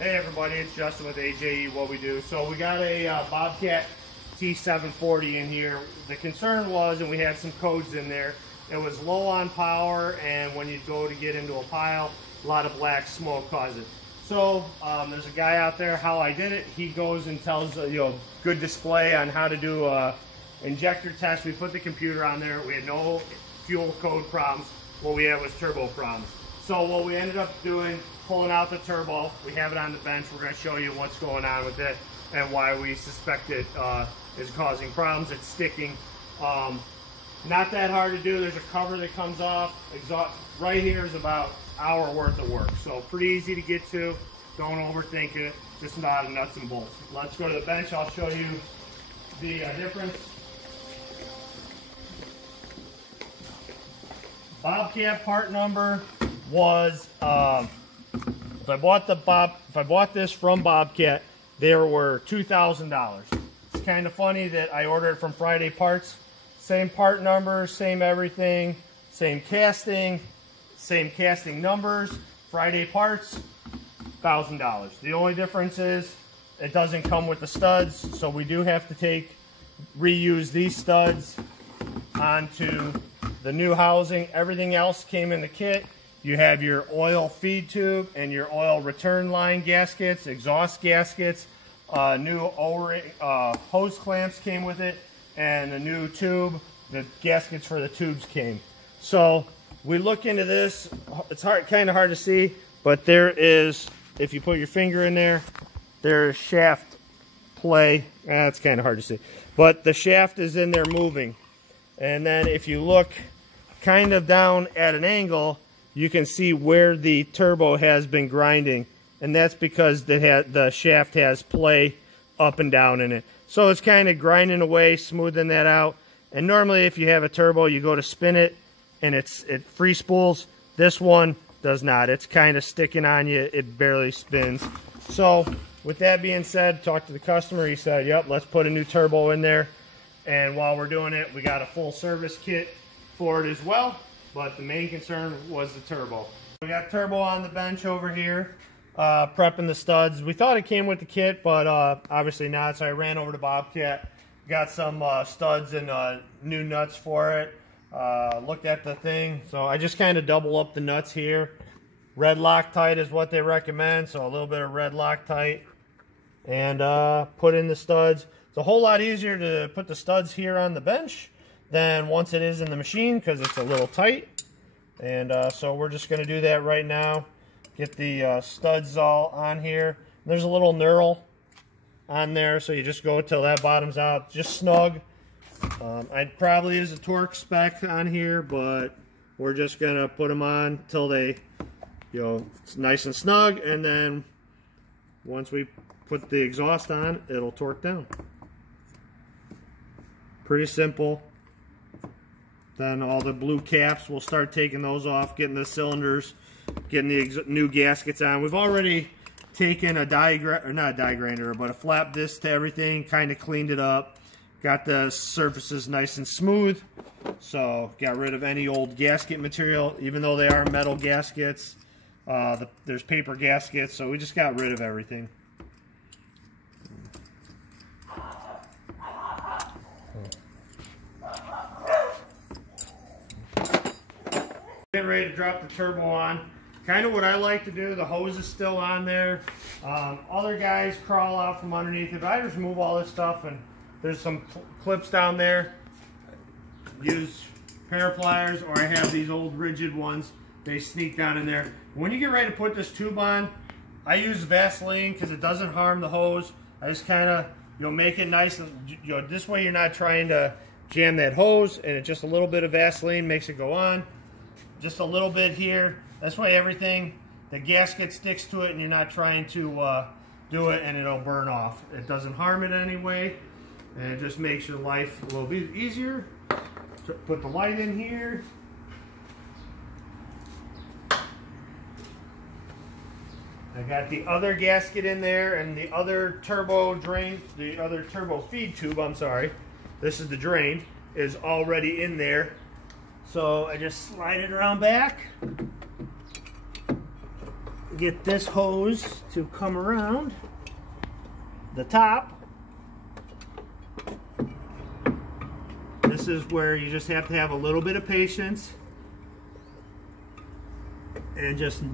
Hey everybody, it's Justin with A.J.E. What we do. So we got a Bobcat T740 in here. The concern was, and we had some codes in there, it was low on power, and when you go to get into a pile, a lot of black smoke caused it. So there's a guy out there, how I did it. He goes and tells good display on how to do a injector test. We put the computer on there. We had no fuel code problems. What we had was turbo problems. So what we ended up doing, pulling out the turbo, we have it on the bench. We're going to show you what's going on with it and why we suspect it is causing problems. It's sticking. Not that hard to do. There's a cover that comes off. Exhaust right here is about an hour worth of work. So pretty easy to get to. Don't overthink it. Just a lot of nuts and bolts. Let's go to the bench. I'll show you the difference. Bobcat part number was if I bought this from Bobcat, there were $2,000. It's kind of funny that I ordered it from Friday Parts. Same part number, same everything, same casting numbers. Friday Parts, $1,000. The only difference is it doesn't come with the studs, so we do have to reuse these studs onto the new housing. Everything else came in the kit. You have your oil feed tube and your oil return line gaskets, exhaust gaskets, new O-ring, hose clamps came with it, and a new tube. The gaskets for the tubes came. So we look into this. It's kind of hard to see, but there is, if you put your finger in there, there's shaft play. It's kind of hard to see, but the shaft is in there moving. And then if you look kind of down at an angle, you can see where the turbo has been grinding, and that's because the shaft has play up and down in it. So it's kind of grinding away, smoothing that out. And normally if you have a turbo, you go to spin it and it free spools. This one does not. It's kind of sticking on you. It barely spins. So with that being said, talked to the customer. He said, yep, let's put a new turbo in there. And while we're doing it, we got a full service kit for it as well. But the main concern was the turbo. We got turbo on the bench over here, prepping the studs. We thought it came with the kit, but obviously not. So I ran over to Bobcat, got some studs and new nuts for it. Looked at the thing. So I just kind of double up the nuts here. Red Loctite is what they recommend. So a little bit of red Loctite. And put in the studs. It's a whole lot easier to put the studs here on the bench than once it is in the machine, because it's a little tight. And so we're just going to do that right now. Get the studs all on here. There's a little knurl on there, so you just go till that bottom's out, just snug. I'd probably use a torque spec on here, but we're just going to put them on till they, it's nice and snug, and then once we put the exhaust on, it'll torque down. Pretty simple. Then all the blue caps, we'll start taking those off, getting the cylinders, getting the new gaskets on. We've already taken a not a die grinder, but a flap disc to everything, kind of cleaned it up, got the surfaces nice and smooth. So got rid of any old gasket material, even though they are metal gaskets. There's paper gaskets, so we just got rid of everything. Getting ready to drop the turbo on. Kind of what I like to do, the hose is still on there. Other guys crawl out from underneath it, but I just remove all this stuff, and there's some clips down there. Use pair pliers, or I have these old rigid ones. They sneak down in there. When you get ready to put this tube on, I use Vaseline because it doesn't harm the hose. I just kind of make it nice, and this way you're not trying to jam that hose, and just a little bit of Vaseline makes it go on. Just a little bit here. This way everything, the gasket sticks to it, and you're not trying to do it and it'll burn off. It doesn't harm it anyway, and it just makes your life a little bit easier. Put the light in here. I got the other gasket in there, and the other turbo drain, the other turbo feed tube, I'm sorry. This is the drain, is already in there. So I just slide it around back. get this hose to come around the top. This is where you just have to have a little bit of patience and just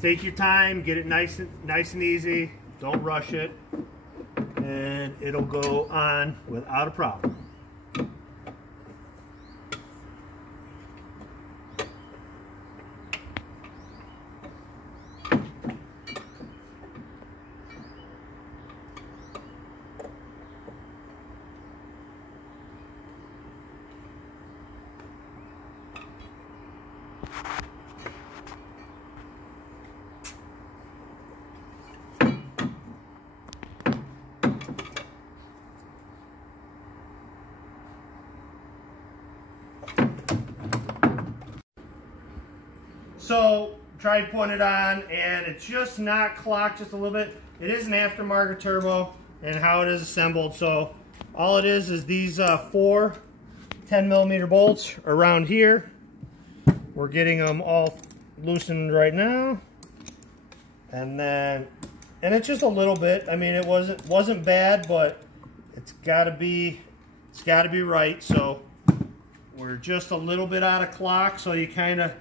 take your time, get it nice and easy. Don't rush it, and it'll go on without a problem. So tried putting it on and it's just not clocked just a little bit. It is an aftermarket turbo and how it is assembled. So all it is these 4 10mm bolts around here. We're getting them all loosened right now. And it's just a little bit. I mean, it wasn't bad, but it's gotta be right. So we're just a little bit out of clock, so you kind of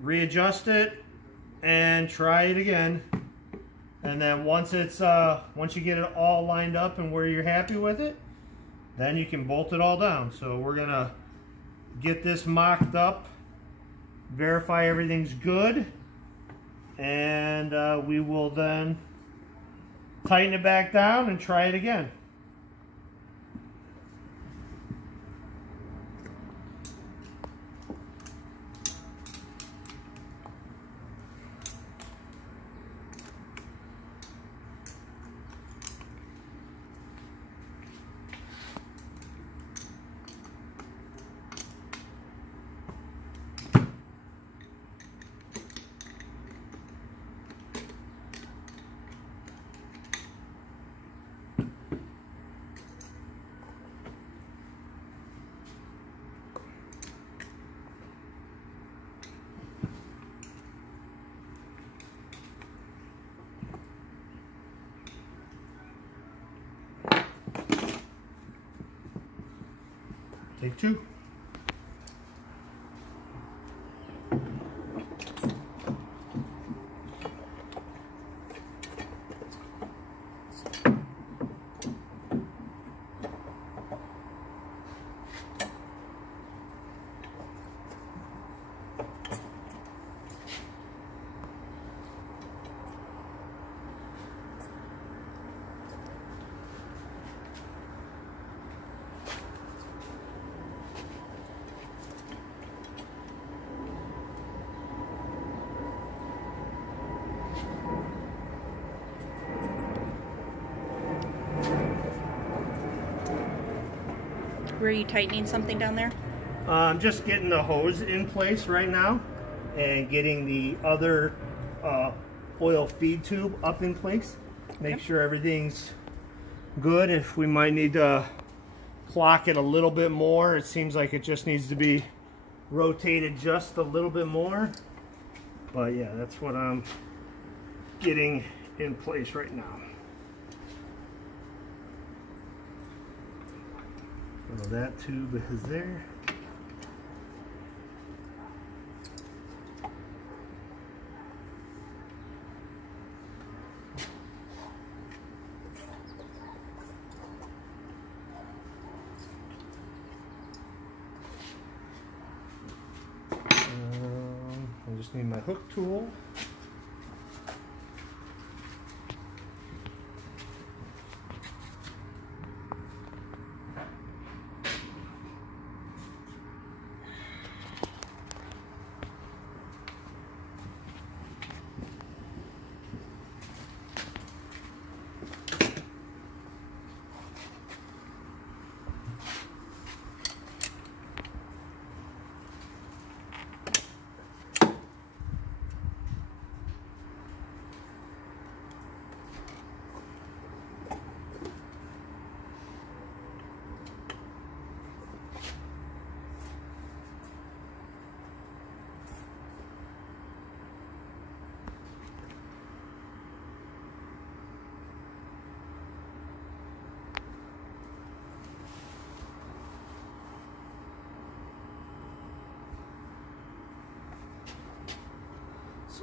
readjust it and try it again, and then once you get it all lined up and where you're happy with it, then you can bolt it all down. So we're gonna get this mocked up, verify everything's good, and we will then tighten it back down and try it again. Take 2. Were you tightening something down there? I'm just getting the hose in place right now and getting the other oil feed tube up in place. Make sure everything's good. If we might need to clock it a little bit more, it seems like it just needs to be rotated just a little bit more. But yeah, that's what I'm getting in place right now. So that tube is there. I just need my hook tool.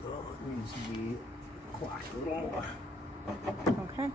So it needs to be clocked a little more. Okay.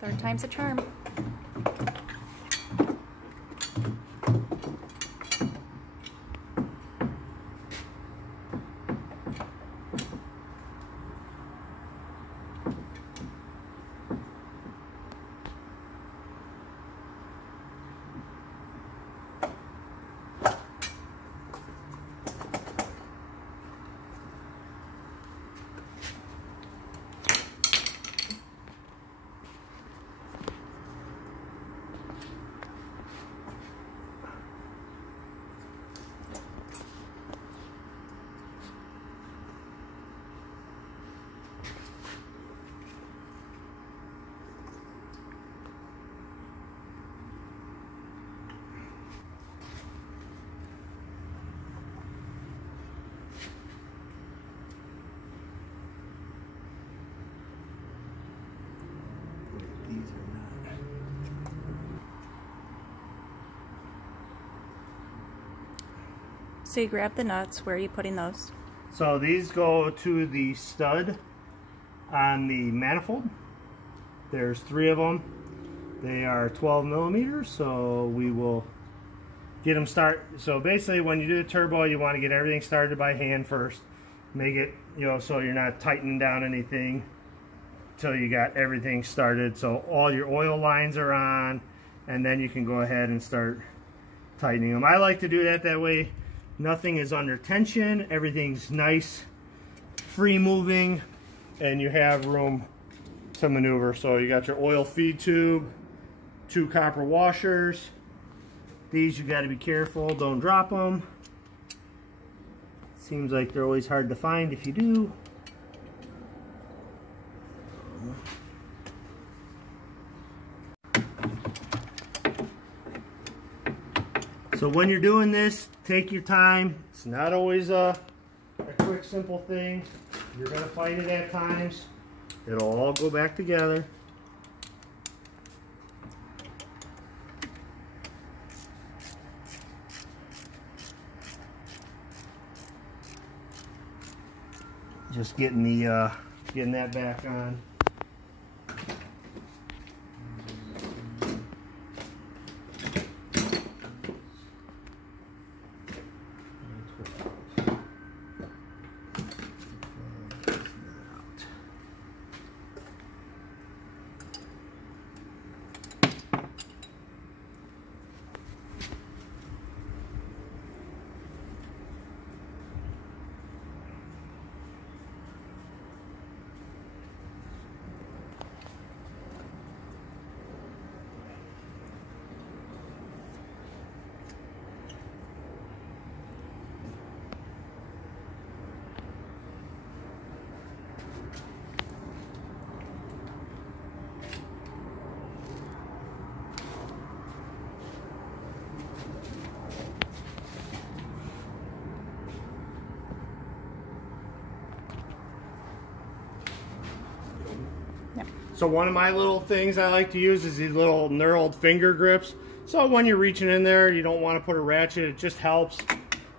Third time's a charm. So you grab the nuts. Where are you putting those? So these go to the stud on the manifold. There's 3 of them. They are 12 millimeters, so we will get them So basically when you do the turbo, you want to get everything started by hand first. Make it, so you're not tightening down anything till you got everything started. So all your oil lines are on, and then you can go ahead and start tightening them. I like to do that way. Nothing is under tension, everything's nice, free moving, and you have room to maneuver. So you got your oil feed tube, 2 copper washers. These you got to be careful, don't drop them. Seems like they're always hard to find if you do. So when you're doing this, take your time. It's not always a quick, simple thing. You're going to fight it at times. It'll all go back together. Just getting that back on. So one of my little things I like to use is these little knurled finger grips. So when you're reaching in there, you don't want to put a ratchet. It just helps.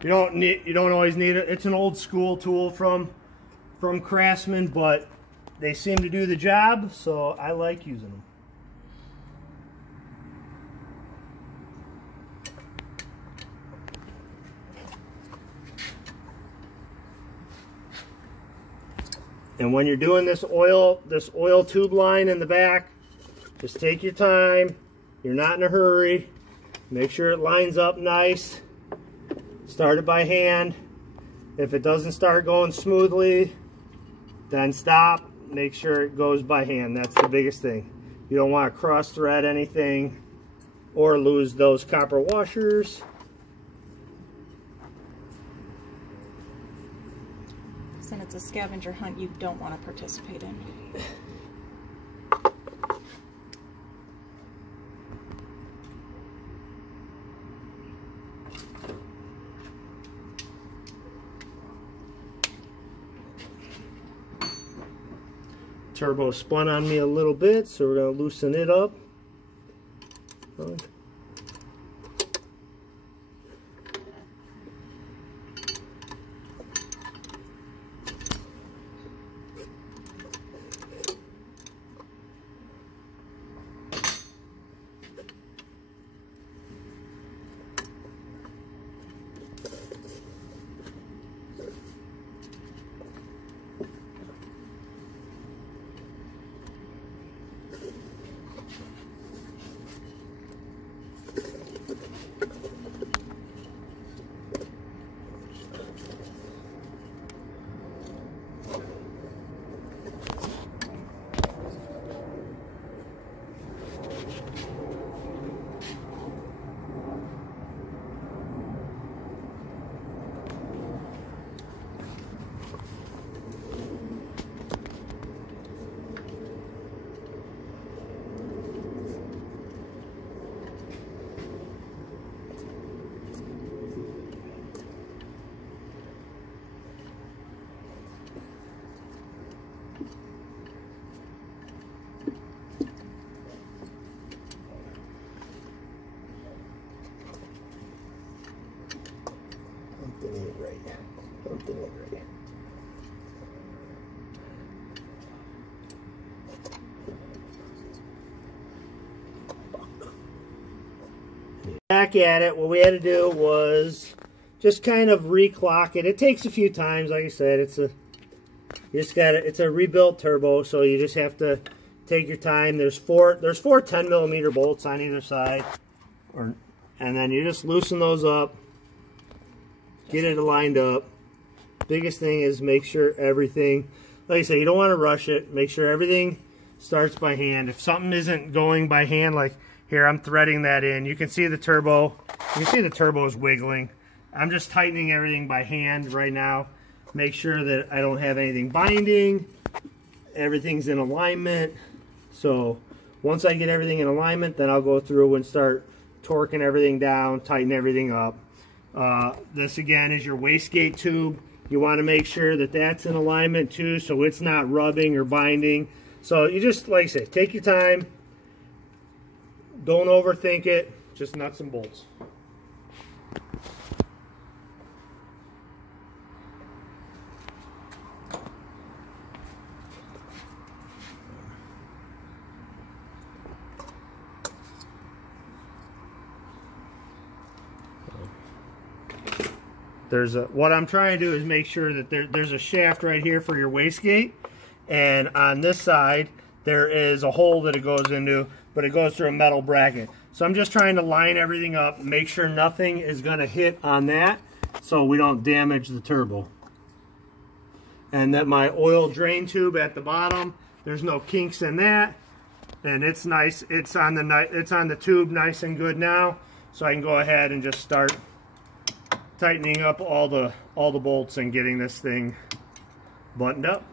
You don't always need it. It's an old school tool from Craftsman, but they seem to do the job, so I like using them. And when you're doing this oil tube line in the back, just take your time. You're not in a hurry. Make sure it lines up nice. Start it by hand. If it doesn't start going smoothly, then stop. Make sure it goes by hand. That's the biggest thing. You don't want to cross thread anything or lose those copper washers. Since it's a scavenger hunt you don't want to participate in. Turbo spun on me a little bit, so we're going to loosen it up. Back at it, what we had to do was just kind of reclock it. It takes a few times, like I said. It's a rebuilt turbo, so you just have to take your time. There's four 10mm bolts on either side, and then you just loosen those up, get it lined up. Biggest thing is make sure everything, like I say, you don't want to rush it. Make sure everything starts by hand. If something isn't going by hand, like here, I'm threading that in. You can see the turbo. You can see the turbo is wiggling. I'm just tightening everything by hand right now. Make sure that I don't have anything binding. Everything's in alignment. So once I get everything in alignment, then I'll go through and start torquing everything down, tighten everything up. This again is your wastegate tube. You want to make sure that that's in alignment too, so it's not rubbing or binding. So you just, like I say, take your time. Don't overthink it, just nuts and bolts. What I'm trying to do is make sure that there's a shaft right here for your wastegate, and on this side there is a hole that it goes into, but it goes through a metal bracket. So I'm just trying to line everything up, make sure nothing is going to hit on that so we don't damage the turbo. And that my oil drain tube at the bottom, there's no kinks in that, and it's nice. It's on the tube nice and good now, so I can go ahead and just start tightening up all the bolts and getting this thing buttoned up.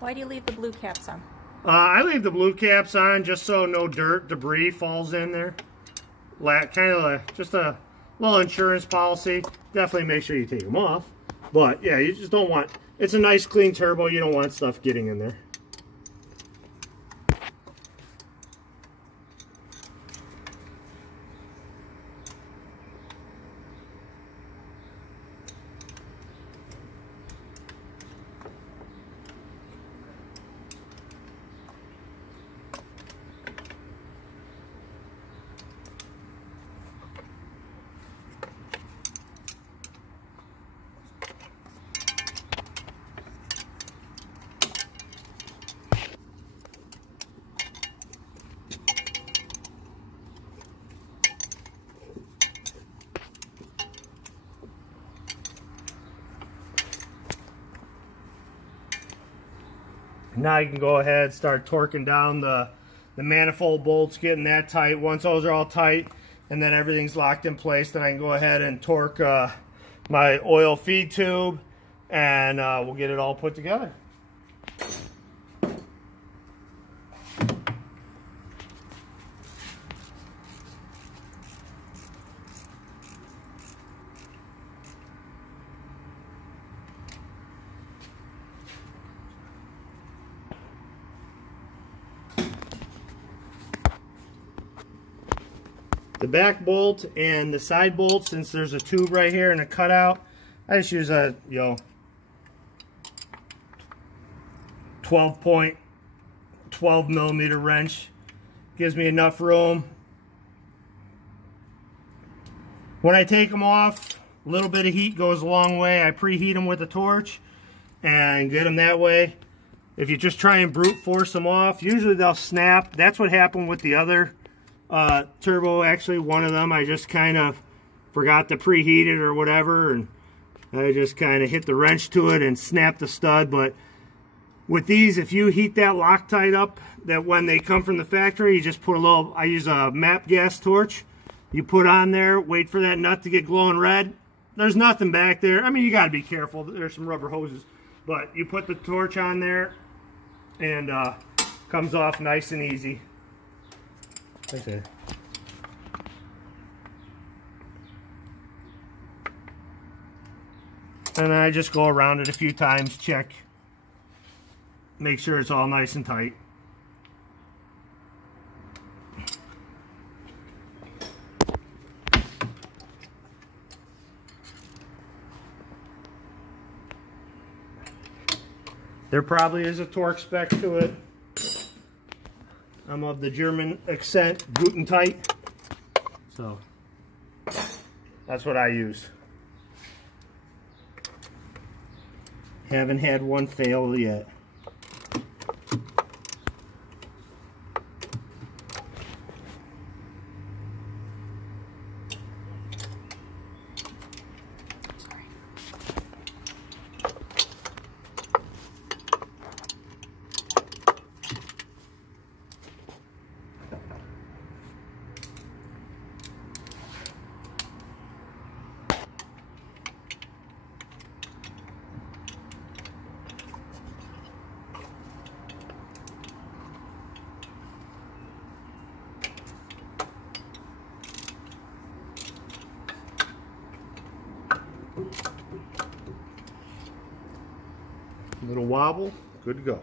Why do you leave the blue caps on? I leave the blue caps on just so no dirt, debris falls in there. Kind of just a little insurance policy. Definitely make sure you take them off. But yeah, you just don't want, it's a nice clean turbo, you don't want stuff getting in there. Now you can go ahead, start torquing down the manifold bolts, getting that tight. Once those are all tight and then everything's locked in place, then I can go ahead and torque my oil feed tube, and we'll get it all put together. The back bolt and the side bolt, since there's a tube right here and a cutout, I just use a 12 millimeter wrench. Gives me enough room. When I take them off, a little bit of heat goes a long way. I preheat them with a torch and get them that way. If you just try and brute force them off, usually they'll snap. That's what happened with the other turbo. Actually, one of them I just kind of forgot to preheat it or whatever, and I just kind of hit the wrench to it and snapped the stud. But with these, if you heat that Loctite up, that when they come from the factory, you just put a little, I use a MAP gas torch, you put on there, wait for that nut to get glowing red. There's nothing back there. I mean, you got to be careful, there's some rubber hoses, but you put the torch on there and comes off nice and easy. Okay. And then I just go around it a few times, check, make sure it's all nice and tight. There probably is a torque spec to it. I'm of the German accent, guten tight, so that's what I use. Haven't had one fail yet. Little wobble, good to go.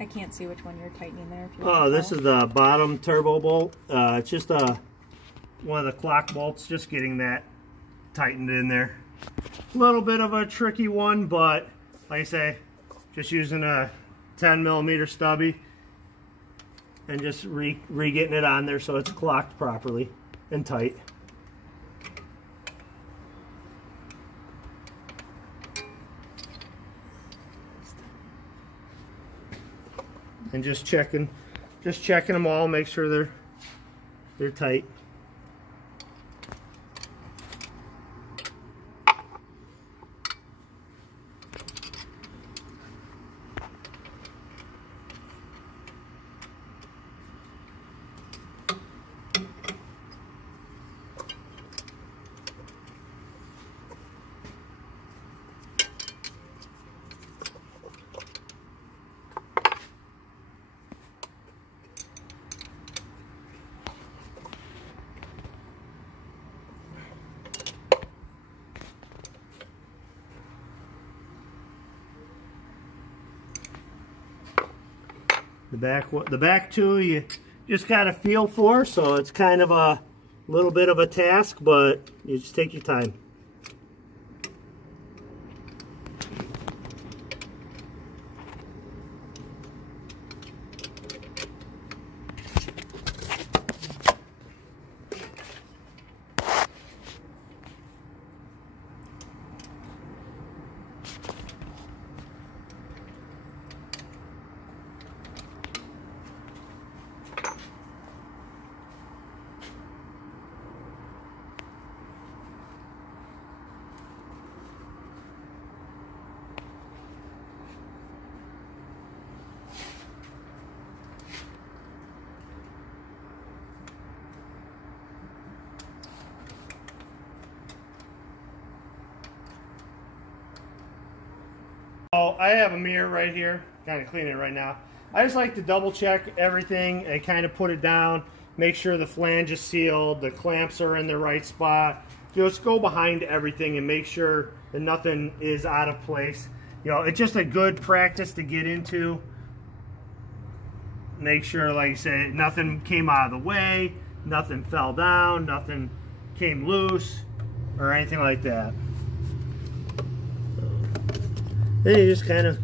I can't see which one you're tightening there. If you Oh, this is the bottom turbo bolt. It's just one of the clock bolts, just getting that tightened in there. A little bit of a tricky one, but like I say, just using a 10 millimeter stubby and just re-getting it on there so it's clocked properly and tight. And just checking them all, make sure they're tight. The back two you just got to feel for, so it's kind of a little bit of a task, but you just take your time. Oh, I have a mirror right here, kind of cleaning it right now. I just like to double check everything and kind of put it down, make sure the flange is sealed, the clamps are in the right spot. Just go behind everything and make sure that nothing is out of place. You know, it's just a good practice to get into. Make sure, like I said, nothing came out of the way, nothing fell down, nothing came loose, or anything like that. Then you just kind of,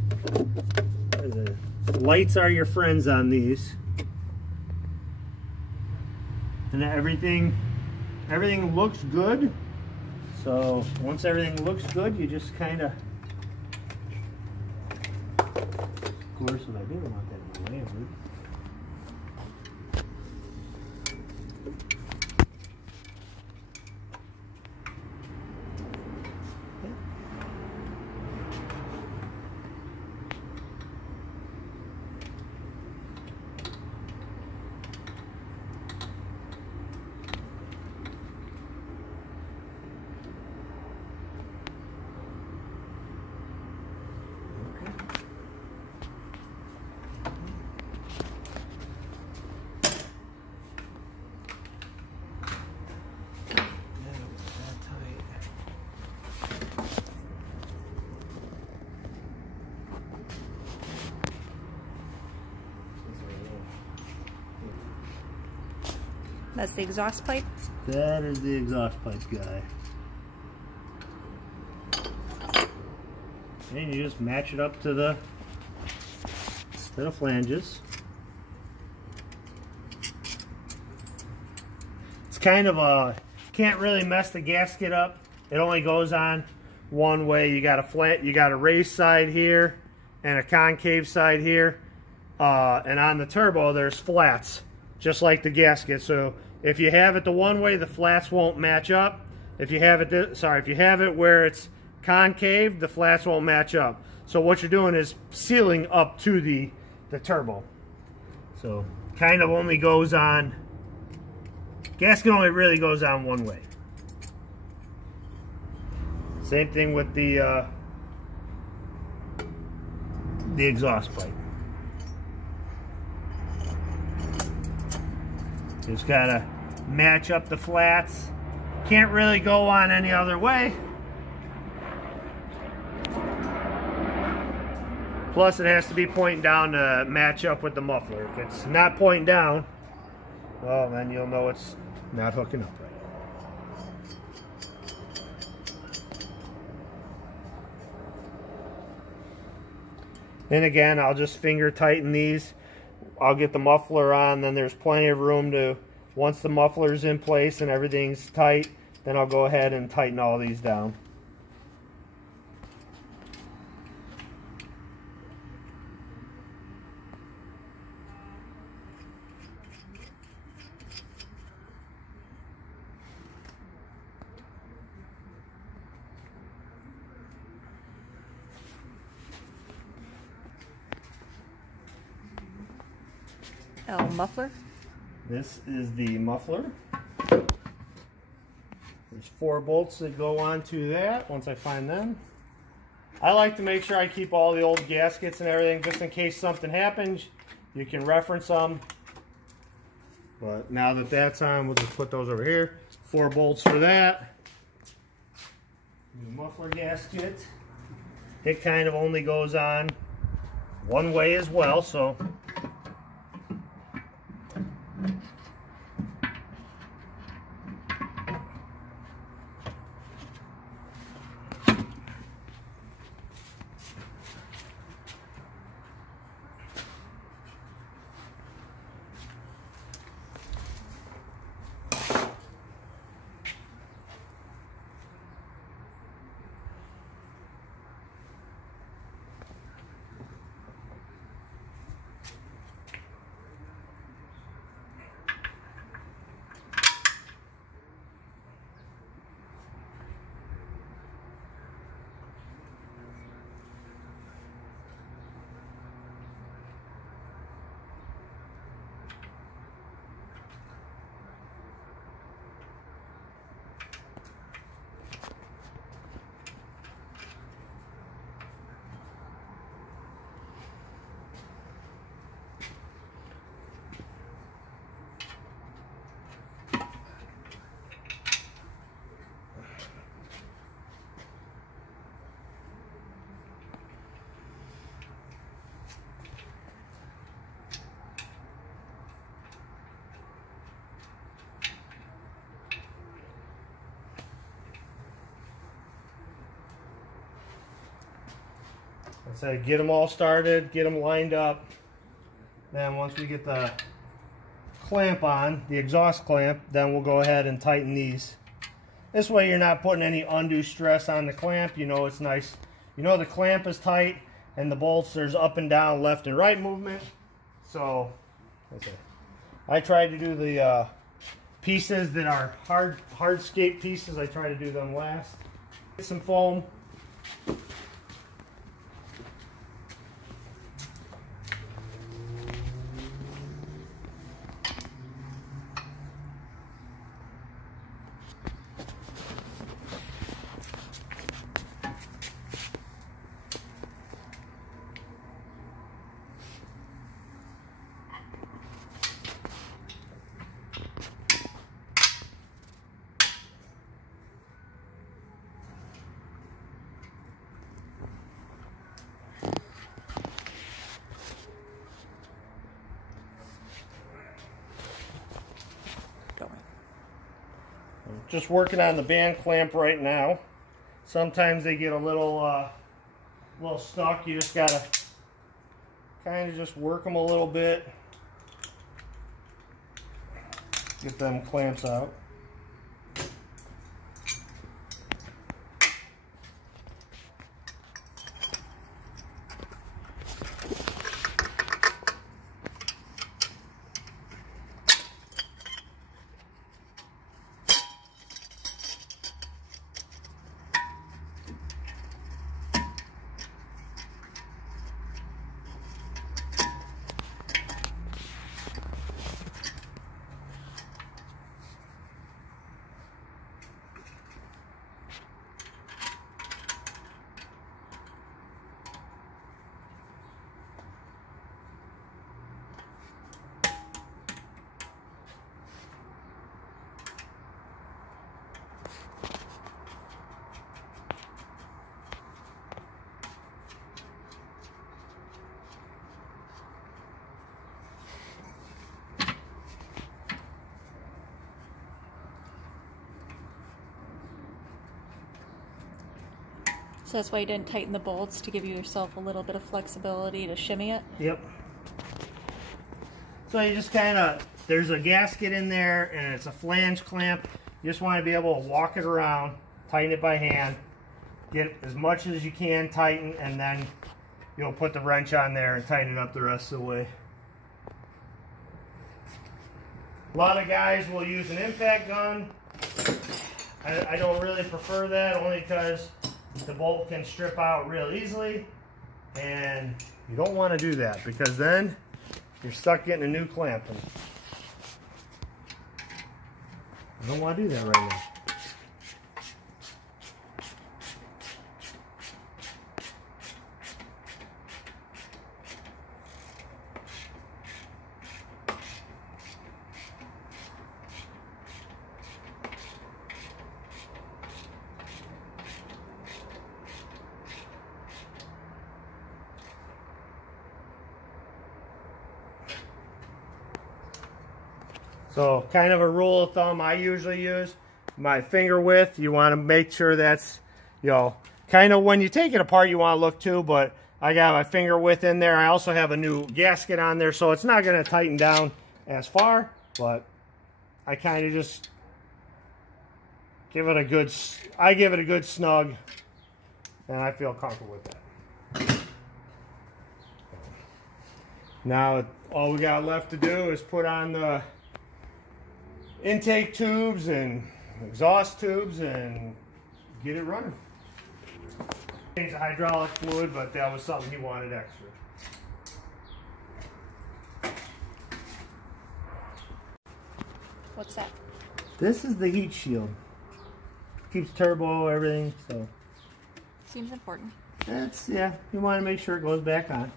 the lights are your friends on these. And everything looks good. So once everything looks good, you just kind of, course, what I didn't want that in my way, dude. That's the exhaust pipe? That is the exhaust pipe guy. And you just match it up to the flanges. It's kind of a, can't really mess the gasket up. It only goes on one way. You got a flat, you got a raised side here and a concave side here. And on the turbo there's flats, just like the gasket. So if you have it the one way, the flats won't match up. If you have it, if you have it where it's concave, the flats won't match up. So what you're doing is sealing up to the turbo. So kind of only goes on, gasket only really goes on one way. Same thing with the exhaust pipe. Just gotta match up the flats. Can't really go on any other way. Plus it has to be pointing down to match up with the muffler. If it's not pointing down, well, then you'll know it's not hooking up right. And again, I'll just finger tighten these. I'll get the muffler on, then there's plenty of room to, once the muffler's in place and everything's tight, then I'll go ahead and tighten all these down. Oh, muffler? This is the muffler. There's 4 bolts that go onto that once I find them. I like to make sure I keep all the old gaskets and everything just in case something happens. You can reference them. But now that that's on, we'll just put those over here. 4 bolts for that. The muffler gasket. It kind of only goes on one way as well, so So get them all started, get them lined up. Then once we get the clamp on, the exhaust clamp, then we'll go ahead and tighten these. This way you're not putting any undue stress on the clamp. You know it's nice. You know the clamp is tight and the bolts, there's up and down, left and right movement. So I try to do the pieces that are hardscape pieces, I try to do them last. Get some foam. Just working on the band clamp right now. Sometimes they get a little stuck. You just gotta kind of just work them a little bit. Get them clamps out. So that's why you didn't tighten the bolts, to give yourself a little bit of flexibility to shimmy it? Yep. So you just kind of, there's a gasket in there and it's a flange clamp. You just want to be able to walk it around, tighten it by hand, get as much as you can tighten, and then you'll put the wrench on there and tighten it up the rest of the way. A lot of guys will use an impact gun. I don't really prefer that, only because the bolt can strip out real easily, and you don't want to do that because then you're stuck getting a new clamp. And you don't want to do that right now. So kind of a rule of thumb I usually use, my finger width, you want to make sure that's, you know, kind of when you take it apart you want to look too, but I got my finger width in there. I also have a new gasket on there, so it's not going to tighten down as far, but I kind of just give it a good, I give it a good snug, and I feel comfortable with that. Now all we got left to do is put on the intake tubes and exhaust tubes and get it running. Change the hydraulic fluid, but that was something he wanted extra. What's that? This is the heat shield. Keeps turbo, everything, so. Seems important. That's, yeah, you want to make sure it goes back on.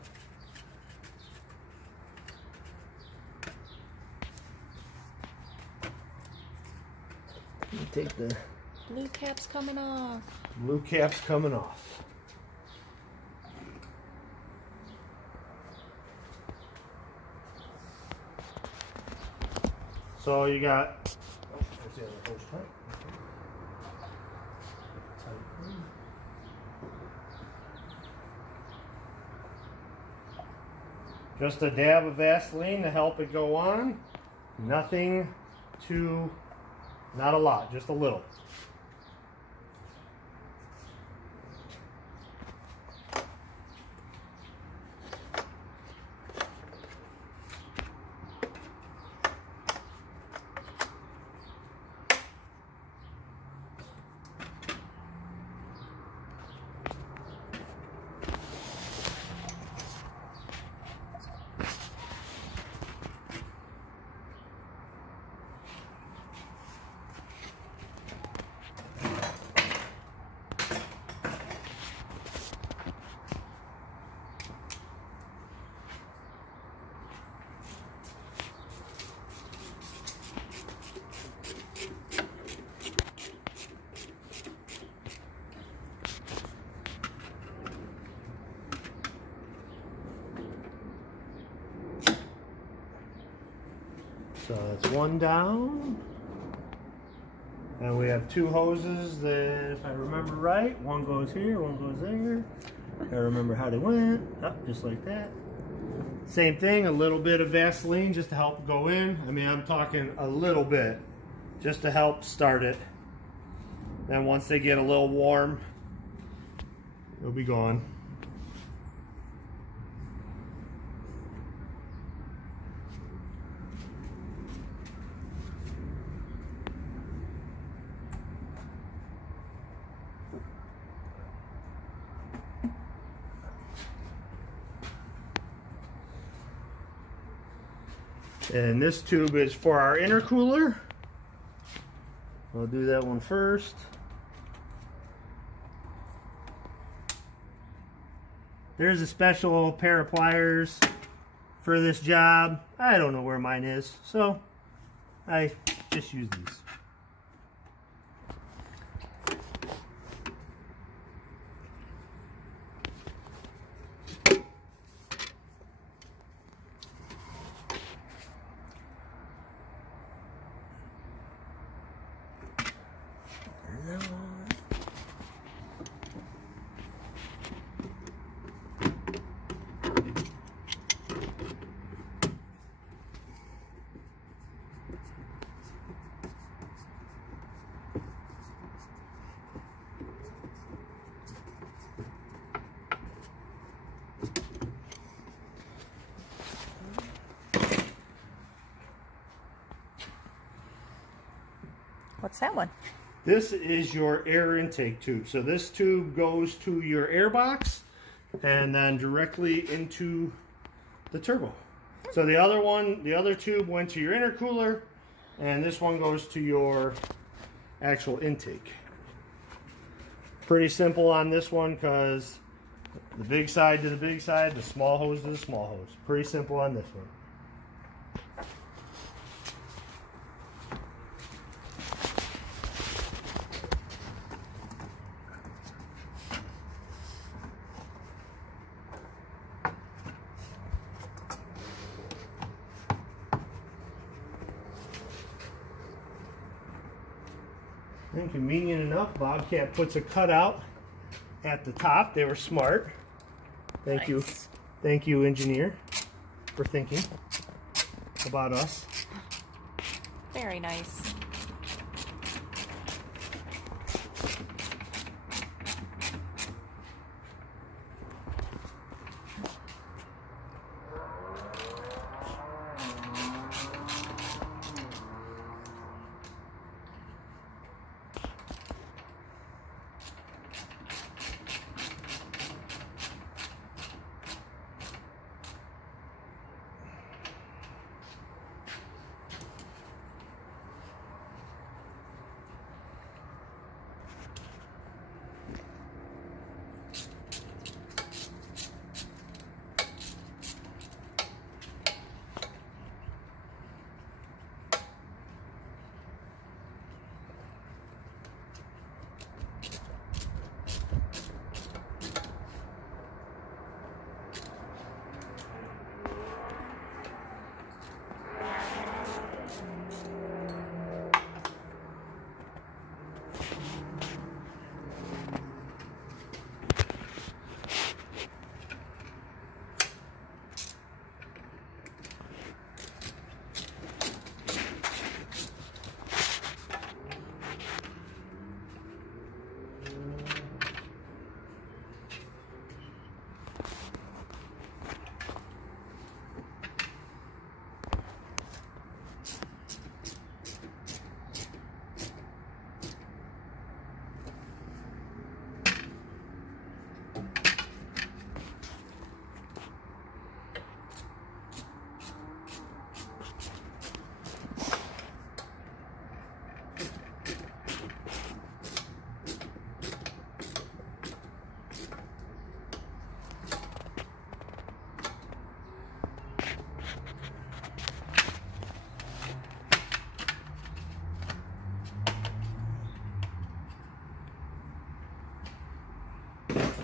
Take the blue cap's coming off. Blue cap's coming off. So you got, oh, there's the other hose pipe. Just a dab of Vaseline to help it go on. Nothing too, not a lot, just a little. So that's one down. And we have two hoses that, if I remember right, one goes here, one goes there. I remember how they went, up just like that. Same thing, a little bit of Vaseline just to help go in. I mean, I'm talking a little bit, just to help start it. Then once they get a little warm, it'll be gone. And this tube is for our intercooler. I'll do that one first. There's a special pair of pliers for this job. I don't know where mine is, so I just use these. What's that one? This is your air intake tube. So this tube goes to your air box and then directly into the turbo. So the other one, the other tube went to your intercooler, and this one goes to your actual intake. Pretty simple on this one because the big side to the big side, the small hose to the small hose. Pretty simple on this one. And convenient enough, Bobcat puts a cutout at the top. They were smart. Thank you. Thank you, engineer, for thinking about us. Very nice.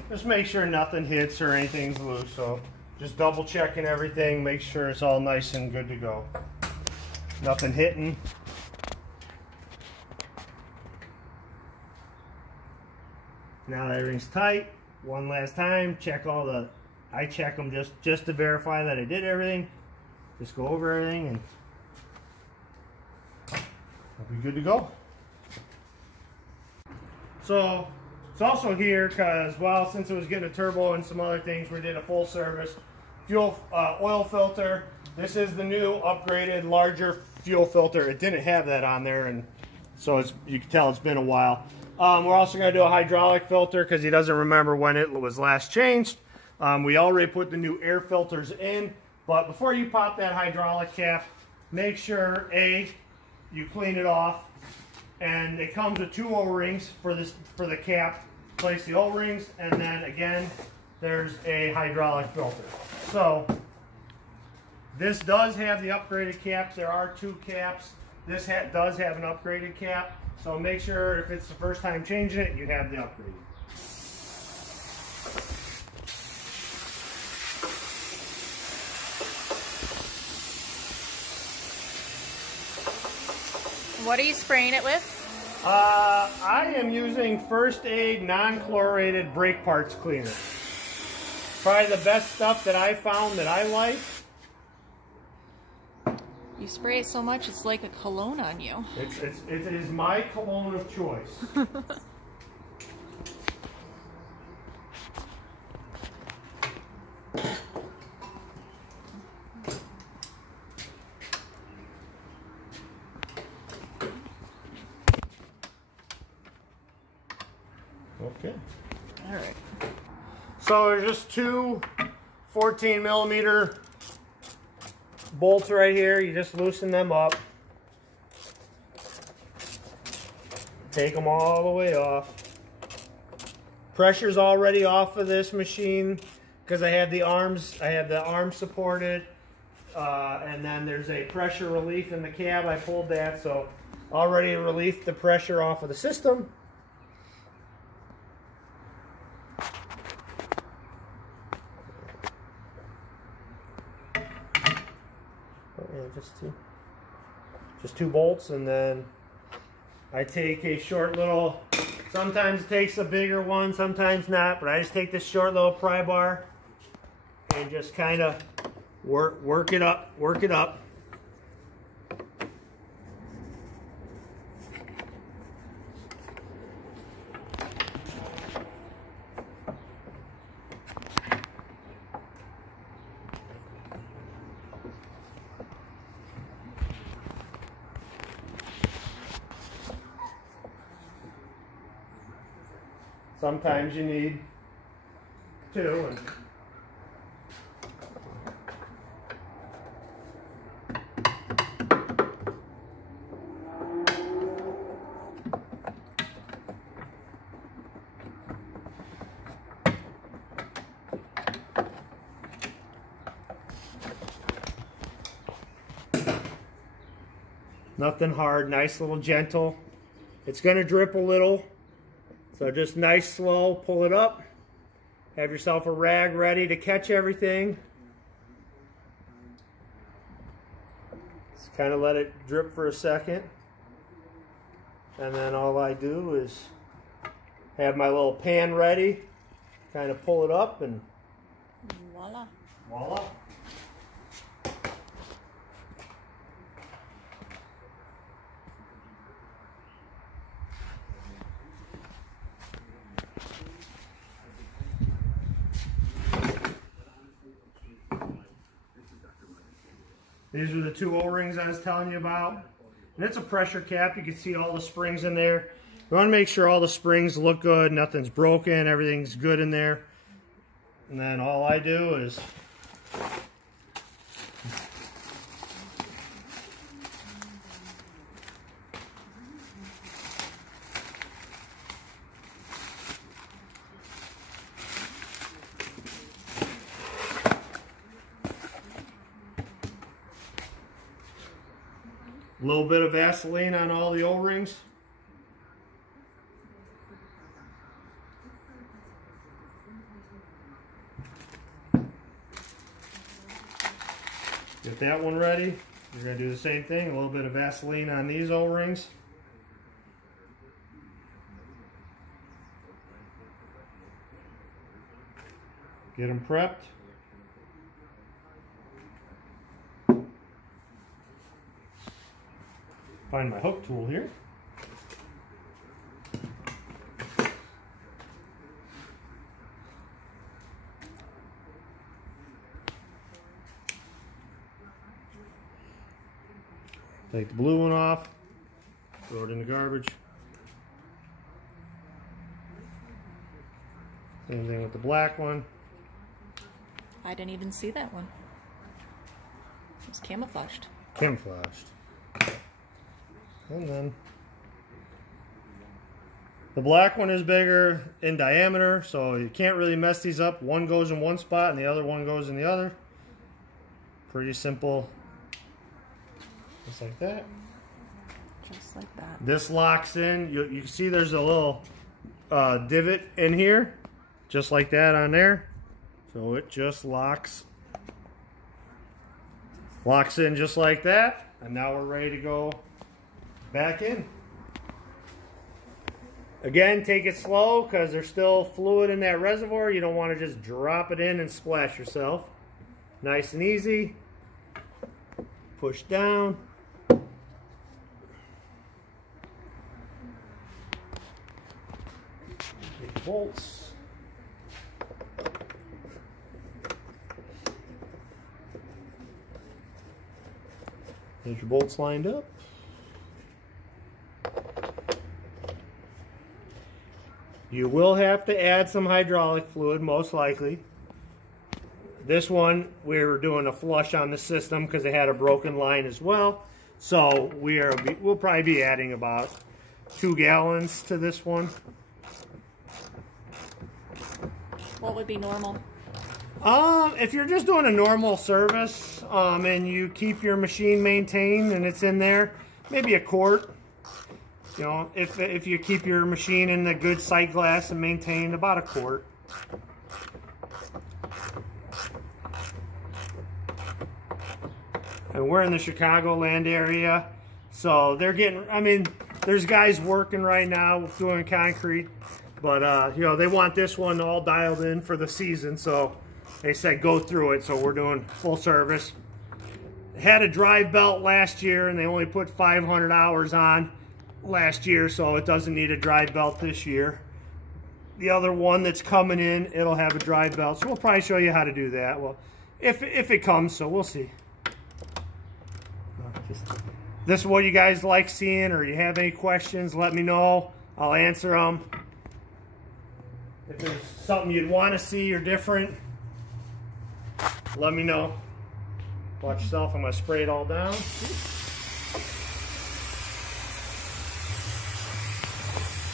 Just make sure nothing hits or anything's loose. So just double checking everything, make sure it's all nice and good to go. Nothing hitting. Now that everything's tight, one last time, check all the, I check them just to verify that I did everything. Just go over everything and I'll be good to go. So it's also here because, well, since it was getting a turbo and some other things, we did a full service fuel oil filter. This is the new upgraded larger fuel filter. It didn't have that on there, and so you can tell it's been a while. We're also going to do a hydraulic filter because he doesn't remember when it was last changed. We already put the new air filters in, but before you pop that hydraulic cap, make sure you clean it off, and it comes with 2 O-rings for the cap. Place the O-rings, and then again there's a hydraulic filter. So this does have the upgraded caps. There are 2 caps. This does have an upgraded cap, so make sure if it's the first time changing it, you have the upgraded. What are you spraying it with? I am using First Aid non-chlorated brake parts cleaner. Probably the best stuff that I found that I like. You spray it so much it's like a cologne on you. It is my cologne of choice. Okay. All right. So there's just 2 14mm bolts right here. You just loosen them up. Take them all the way off. Pressure's already off of this machine because I have the arms supported. And then there's a pressure relief in the cab. I pulled that, so already relieved the pressure off of the system. Just two bolts, and then I take a short little, sometimes it takes a bigger one, sometimes not, but I just take this short little pry bar and just kind of work it up, work it up. Sometimes you need two. Nothing hard, nice little gentle. It's going to drip a little. So just nice, slow, pull it up. Have yourself a rag ready to catch everything. Just kind of let it drip for a second. And then all I do is have my little pan ready. Kind of pull it up and voila. Voila. These are the two O-rings I was telling you about. And it's a pressure cap. You can see all the springs in there. We want to make sure all the springs look good, nothing's broken, everything's good in there. And then all I do is a little bit of Vaseline on all the O-rings. Get that one ready. You're going to do the same thing. A little bit of Vaseline on these O-rings. Get them prepped. Find my hook tool here. Take the blue one off, throw it in the garbage. Same thing with the black one. I didn't even see that one. It was camouflaged. Camouflaged. And then the black one is bigger in diameter, so you can't really mess these up. One goes in one spot and the other one goes in the other. Pretty simple. Just like that. Just like that. This locks in. You can see there's a little divot in here. Just like that on there. So it just locks in just like that. And now we're ready to go back in. Again, take it slow because there's still fluid in that reservoir. You don't want to just drop it in and splash yourself. Nice and easy. Push down. Take bolts. There's your bolts lined up. You will have to add some hydraulic fluid, most likely. This one, we were doing a flush on the system because it had a broken line as well. So we'll probably be adding about 2 gallons to this one. What would be normal? If you're just doing a normal service and you keep your machine maintained and it's in there, maybe a quart. You know, if you keep your machine in the good sight glass and maintained, about a quart. And we're in the Chicagoland area, so they're getting, I mean, there's guys working right now doing concrete, but you know, they want this one all dialed in for the season, so they said go through it. So we're doing full service. Had a drive belt last year, and they only put 500 hours on last year, so it doesn't need a drive belt this year. The other one that's coming in, it'll have a drive belt, so we'll probably show you how to do that. Well, if it comes, so we'll see. This is what you guys like seeing, or you have any questions, let me know. I'll answer them. If there's something you'd want to see or different, let me know. Watch yourself, I'm going to spray it all down.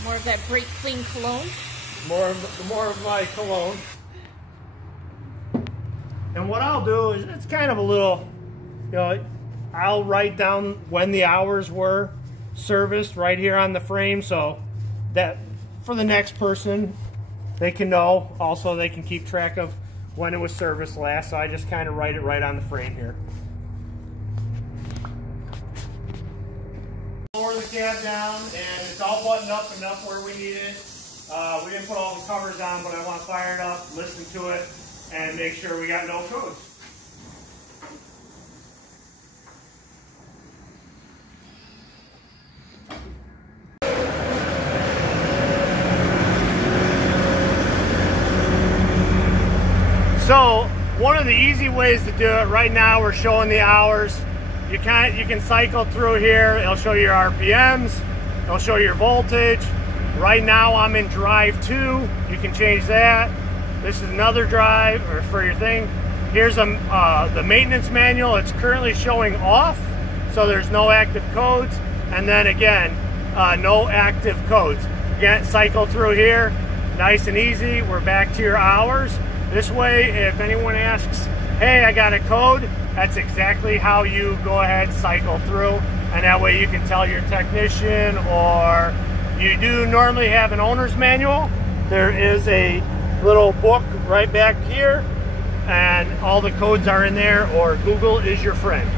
More of that brake clean cologne. More of my cologne. And what I'll do is, it's kind of a little, you know, I'll write down when the hours were serviced right here on the frame, so that for the next person, they can know. Also, they can keep track of when it was serviced last, so I just kind of write it right on the frame here. Lower the cab down, and it's all buttoned up enough where we need it. We didn't put all the covers on, but I want to fire it up, listen to it, and make sure we got no codes. So one of the easy ways to do it, right now we're showing the hours. You can cycle through here. It'll show you your RPMs. It'll show your voltage. Right now I'm in drive 2. You can change that. This is another drive, or for your thing. Here's the maintenance manual. It's currently showing off, so there's no active codes. And then again, no active codes. Again, cycle through here, nice and easy. We're back to your hours. This way, if anyone asks, hey, I got a code, that's exactly how you go ahead, cycle through, and that way you can tell your technician, or you do normally have an owner's manual. There is a little book right back here, and all the codes are in there, or Google is your friend.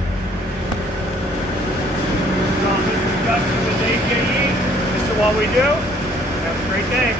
So this is Justin with A.J.E. This is what we do. Have a great day.